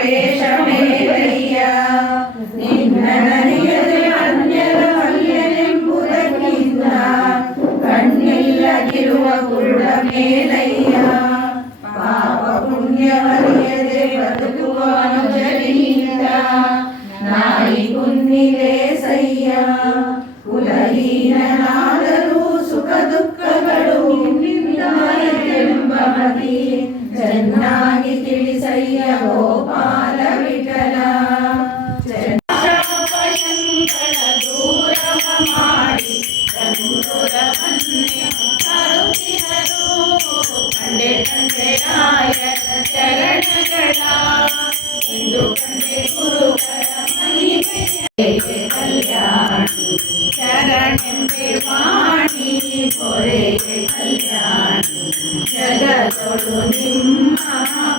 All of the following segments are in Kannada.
ವೇಷಮೇಲಯ್ಯ ನಿನ್ನ ನರಿಯದೆ ಅನ್ಯರ ಮಲ್ಯನೆಂಬುದಕ್ಕಿಂತ ಕಣ್ಣಿಲ್ಲದಿರುವ ಕುರುಡ ಮೇಲಯ್ಯ ಪಾಪ ಪುಣ್ಯವರಿಯದೆ ಬದುಕುವ ಅನುಜನಿಂದ ನಾಯಿ ಕುನ್ನಿಲೆ ಸಯ್ಯ ಕುಲಹೀನನಾದರೂ ಸುಖ ದುಃಖಗಳು ನಿಂದಾಯಿತೆಂಬ ಮತಿ ಚೆನ್ನಾಗಿ ತಿಳಿಸಯ್ಯ ಗೋಪಾಲ ವಿಠಲ ಶಂಕರ ದೂರವ ಮಾಡಿ ಕರುತಿಹರು ಕಂಡೆ ಕಂಡೆ ರಾಯನ ಚರಣಗಳ ಇಂದು ಕಂಡೆ ಗುರುಗಳ ಮಹಿಮೆಯ ಕಲ್ಯಾಣ ಶರಣೆಂಬೆ ವಾಣಿ ಪೊರೆಗೆ ಕಲ್ಯಾಣ ಜಗದೊಳು ನಿಮ್ಮ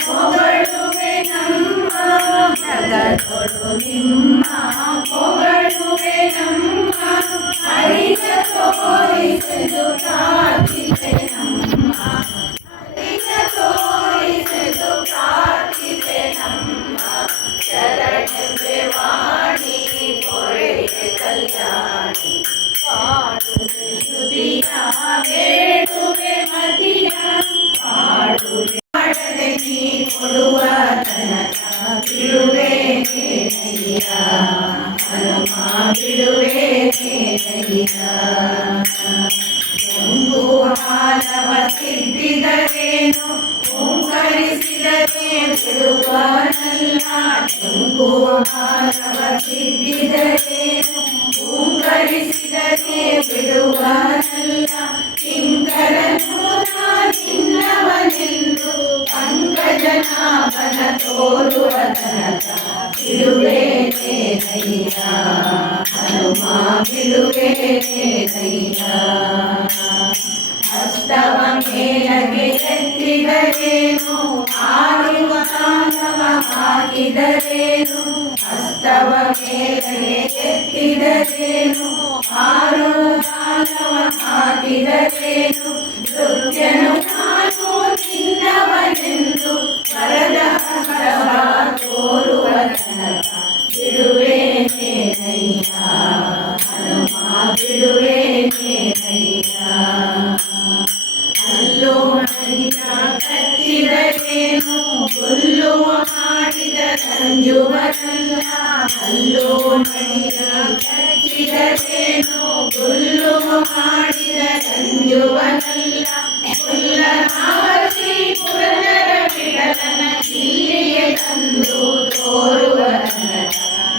ಪೊಗಳುವೆ ನಮ್ಮ ಜಗದೊಳು ನಿಮ್ಮ ಪೊಗಳುವೆ ನಮ್ಮ ಹರಿಯ ತೋರಿಸಲು ಪ್ರಾರ್ಥಿಸೆ ನಮ್ಮ ಹರಿಯ ತೋರಿಸಲು ಪ್ರಾರ್ಥಿಸೆ ನಮ್ಮ ಶರಣೆಂಬೆ ವಾಣಿ ಪೊರೆಗೆ ಕಲ್ಯಾಣಿ ಪಾಡುವೆ ಶ್ರುತಿಯ ಬೇಡುವೆ ಮತಿಯ ಪಾಡುವೆ ಮಾಡದೆ ನೀ ಕೊಡುವ ತನಕ ಬಿಡುವೆ ನೇನಯ್ಯ ಹನುಮ ಬಿಡುವೆ ನೇನಯ್ಯ ಜಂಬು ಹಾಲವ ತಿದ್ದಿದರೇನು ಓಂಕರಿಸಿದರೆ ಬಿಡುವನಲ್ಲ ಜಂಬು ಹಾಲವ ತಿದ್ದಿದರೇನು ಓಂಕರಿಸಿದರೆ ಬಿಡುವನಲ್ಲ ಕಿಂಕರನು ನಿನ್ನವನೆಂದು ಪಂಕಜನಾಭನ ತೋರುವ ತನಕ ಬಿಡುವೆ ನೇನಯ್ಯ ಹನುಮ ಬಿಡುವೆ ನೇನಯ್ಯ ಹಸ್ತವ ಮೇಲಗೆ ಎತ್ತಿದರೇನು ಆರುವ ಕಾಲವ ಹಾಕಿದರೇನು ಹಸ್ತವ ಮೇಲಗೆ ಎತ್ತಿದರೇನು ಆರುವ ಕಾಲವ ಹಾಕಿದರೇನು ನೃತ್ಯನು ನಾನು ನಿನ್ನವನೆಂದು ವರದ ಹಸ್ತವ ತೋರುವ ತನಕ ಬಿಡುವೆ ನೇನಯ್ಯ ಹನುಮ ಬಿಡುವೆ ನೇನಯ್ಯ ಹಲ್ಲು ಮಣಿಯ ಕಚ್ಚಿದರೇನು ಹುಲ್ಲು ಮಾಡಿದ ಸಂಜುವನಲ್ಲ ಹಲ್ಲು ಮಣಿಯ ಕಚ್ಚಿದರೇನು ಹುಲ್ಲು ಮಾಡಿದ ಸಂಜುವನಲ್ಲ ಹುಲ್ಲನಾವಸಿ ಪುರಂದರ ವಿಠಲನ ಇಲ್ಲಿಗೆ ತಂದು ತೋರುವ ತನಕ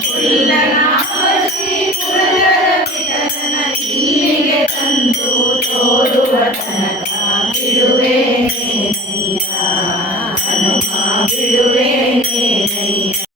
ಹುಲ್ಲನಾವಸಿ ಪುರಂದರ ವಿಠಲನ ಇಲ್ಲಿಗೆ ತಂದು ತೋರುವ ತನಕ ಬಿಡುವೆ ನೇನಯ್ಯ ಹನುಮ ಬಿಡುವೆ ನೇನಯ್ಯ